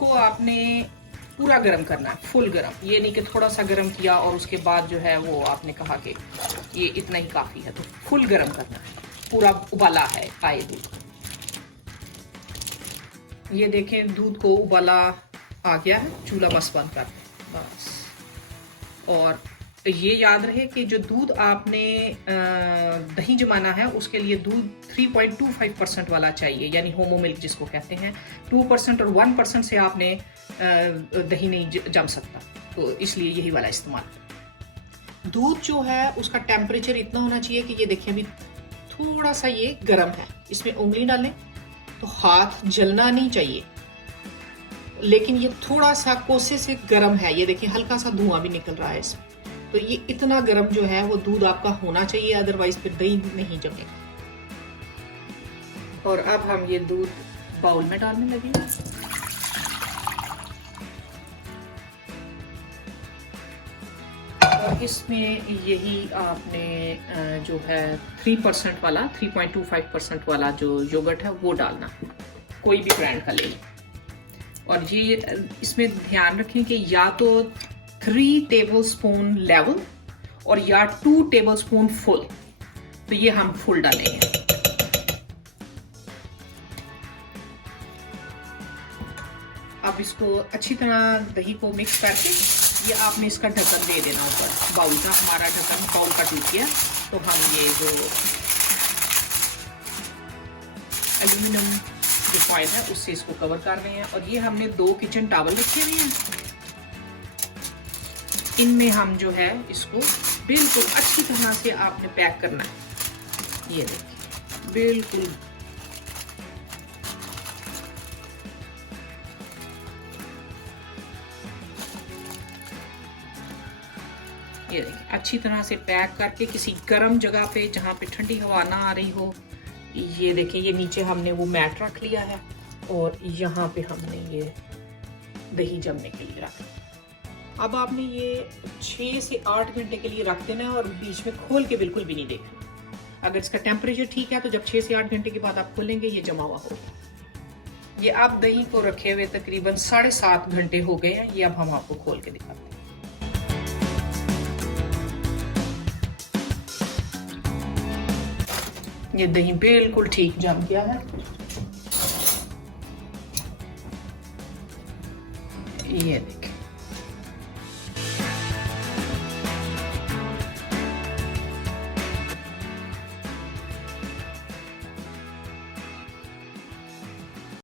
को आपने पूरा गर्म करना है, फुल गर्म। ये नहीं कि थोड़ा सा गर्म किया और उसके बाद जो है वो आपने कहा कि ये इतना ही काफ़ी है, तो फुल गर्म करना है, पूरा उबाला है आए दूध। ये देखें दूध को उबाला आ गया है, चूल्हा बस बंद कर दें बस। और ये याद रहे कि जो दूध आपने दही जमाना है उसके लिए दूध 3.25% वाला चाहिए, यानी होमो मिल्क जिसको कहते हैं। 2% और 1% से आपने दही नहीं जम सकता, तो इसलिए यही वाला इस्तेमाल। दूध जो है उसका टेम्परेचर इतना होना चाहिए कि ये देखिए अभी थोड़ा सा ये गर्म है, इसमें उंगली डालें तो हाथ जलना नहीं चाहिए, लेकिन ये थोड़ा सा कोसे से गर्म है। ये देखिए हल्का सा धुआं भी निकल रहा है इसमें, तो ये इतना गर्म जो है वो दूध आपका होना चाहिए, अदरवाइज फिर दही नहीं जमेगा। और अब हम ये दूध बाउल में डालने लगेंगे। और इसमें यही आपने जो है 3% वाला 3.25% वाला जो योगर्ट है वो डालना, कोई भी ब्रांड का ले लें। और ये इसमें ध्यान रखें कि या तो 3 टेबलस्पून लेवल और या 2 टेबलस्पून फुल, तो ये हम फुल डालेंगे। अब इसको अच्छी तरह दही को मिक्स करके ये आपने इसका ढक्कन दे देना ऊपर। बाउल का हमारा ढक्कन बाउल का टूट गया, तो हम ये जो एल्यूमिनियम जो फॉइल है उससे इसको कवर कर रहे हैं। और ये हमने 2 किचन टॉवल रखे हुए हैं, इनमें हम जो है इसको बिल्कुल अच्छी तरह से आपने पैक करना है। ये देखिए बिल्कुल ये देखिए अच्छी तरह से पैक करके किसी गर्म जगह पे जहाँ पे ठंडी हवा ना आ रही हो। ये देखिए ये नीचे हमने वो मैट रख लिया है और यहाँ पे हमने ये दही जमने के लिए रख लिया। अब आपने ये 6 से 8 घंटे के लिए रख देना है और बीच में खोल के बिल्कुल भी नहीं देखना। अगर इसका टेम्परेचर ठीक है तो जब 6 से 8 घंटे के बाद आप खोलेंगे ये जमा हुआ होगा। ये आप दही को रखे हुए तकरीबन 7.5 घंटे हो गए हैं। ये अब हम आपको खोल के दिखाते हैं। ये दही बिल्कुल ठीक जम गया है। ये देखिए